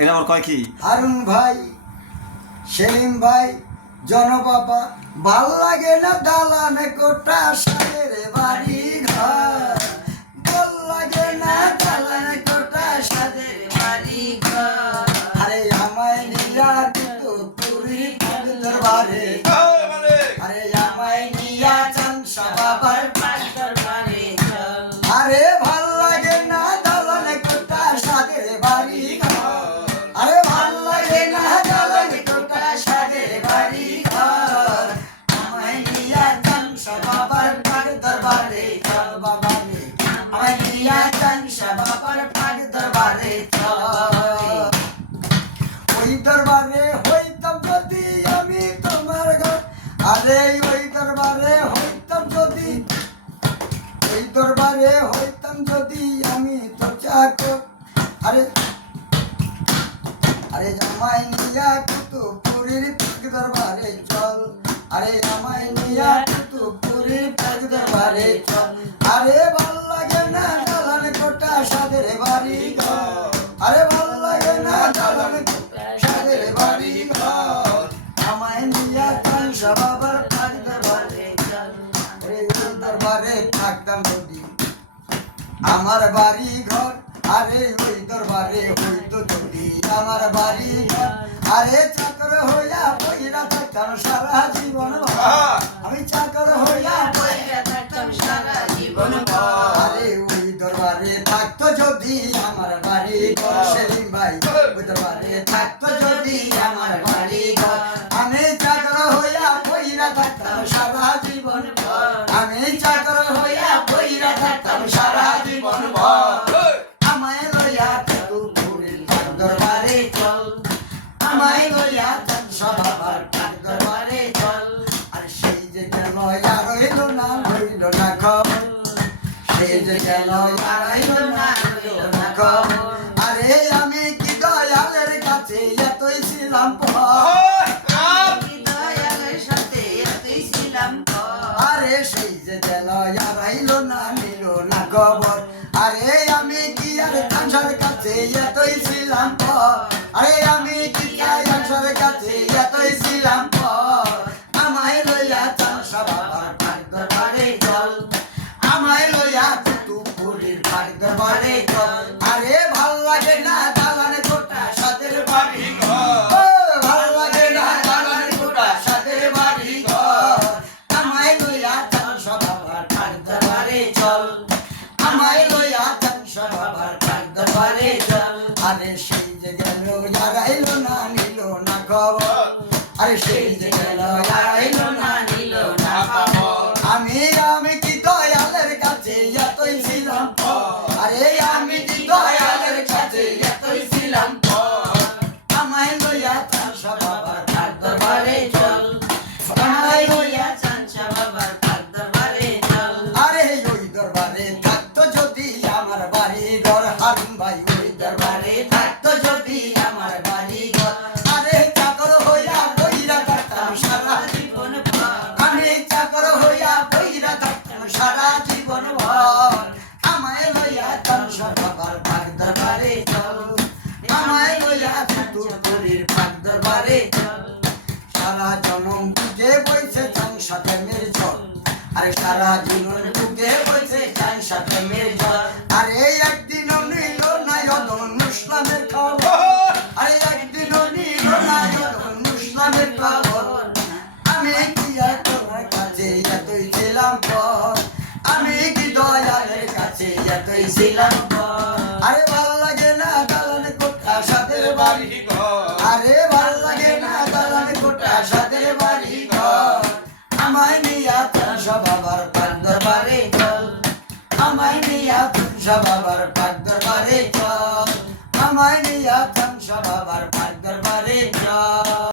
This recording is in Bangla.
এটা আবার কয় কি? হারুন ভাই, সেলিম ভাই, জনবাবা, ভাল লাগে না দালানে কোটা সাদের বাড়ি ঘর, ভাল লাগে না দালানে কোটা সাদের বাড়ি ঘর। আরে আমায় নিয়া কিন্তু পুরি দরবারে, আরে আমায় নিয়া চানসা বাবার দরবারে, আরে ভাল লাগে না দালানে কোটা সাদের বাড়ি ঘর, আরে ভাল লাগে না দালানে কোটা সাদের বাড়ি ঘর। আমায় নিয়া চানসা বাবার দরবারে চল বাবা রে, আমায় নিয়া চানসা বাবার দরবারে চল। ওই দরবারে হইতাম যদি আমি তোমার ঘর, আরে ওই দরবারে হইতাম যদি, ওই দরবারে হইতাম যদি আমি তো চাকর, আরে আরে আমায় নিয়া কুতুবপুরীর দরবারে চল, আরে আমায় নিয়া কুতুবপুরীর দরবারে চল। আরে ভাল লাগে না দালান কোটা সাদের বাড়ি ঘর, আরে ভাল লাগে না দালান কোটা সাদের বাড়ি ঘর। আমায় নিয়া চানসা বাবার দরবারে চল, আরে ওই দরবারে থাকতাম যদি আমার বাড়ি ঘর, আরে ওই দরবারে হইতো যদি আমার বাড়ি ঘর। আরে চাকর হইয়া বইরা থাকতাম সারা জীবন ভর, আমি চাকর হইয়া বইরা থাকতাম সারা জীবন ভর। আরে ওই দরবারে থাকতো যদি আমার বাড়ি ঘর, সেলিম ভাই ওই দরবারে থাকতো যদি আমার বাড়ি ঘর। আমি চাকর হইয়া বইরা থাকতাম সারা জীবন ভর, আমি চাকর হইয়া বইরা থাকতাম সারা জীবন ভর। আমায় লইয়া কুতুবপুরীর দরবারে চল, আমায় লইয়া চানসা বাবার দরবারে চল। আর সেই যে গেল আর হইল না খবর, সেই যে গেল আর হইল না খবর। আরে আমি কি দয়ালের কাছে এতই ছিলাম পর, দয়ালের সাথে এতই ছিলাম পর। আরে সেই যে গেল আর হইল না খবর। আরে আমি কি আর চানসার কাছে এতই ছিলাম পর, আরে আমি কি চানসার কাছে এতই ছিলাম পর। আমায় লইয়া চানসা বাবার দরবারে চল, আমায় লইয়া কুতুবপুরীর দরবারে চল। আরে ভাল লাগে না দালানে কোটা সাদের বাড়ি ঘর, ভাল লাগে না দালানে কোটা সাদের বাড়ি ঘর। আমায় লইয়া চানসা বাবার দরবারে চল, আমায় লইয়া চানসা বাবার দরবারে চল। আরে সেই যে গেল আর আইলো না নিল না খবর, আরে সেই যে গেল আর আইলো না নিল না খবর। আমি কি দয়ালের কাছে এতই ছিলাম পর, আরে আমি কি দয়ালের কাছে এতই ছিলাম পর। আমায় লইয়া চানসা বাবার দরবারে চল, আমায় লইয়া চানসা বাবার দরবারে চল। আরে ওই দরবারে থাকতো যদি আমার বাড়ি ঘর, হারুন ভাই ওই দরবারে থাকতো যদি আমার বাড়ি ঘর। আরে চাকর হইয়া বইরা থাকতাম সারা জীবন ভর, আমি চাকর হইয়া বইরা থাকতাম সারা জীবন ভর। আমায় লইয়া চানসা বাবার দরবারে চল, আমায় লইয়া কুতুবপুরীর দরবারে চল। সারা জনম বুঝে বইছে চানসা প্রেমের জল, আরে সারা জীবন বুকে বইছে চানসা প্রেমের জল। আরে একদিনও নিল না ইসলামের খবর, আরে একদিনও নিল না ইসলামের খবর। আমি কি আর তোমার কাছে এতই ছিলাম পর, আমি কি দয়ালের কাছে এতই ছিলাম পর। আরে ভাল লাগে না দালানে কোটা সাদের বাড়ি ঘর, আরে ভাল লাগে না দালানে কোটা সাদের বাড়ি ঘর। আমায় নিয়া চানসা বাবার দরবারে চল, আমায় নিয়া চানসা বাবার দরবারে চল, আমায় নিয়া চানসা বাবার দরবারে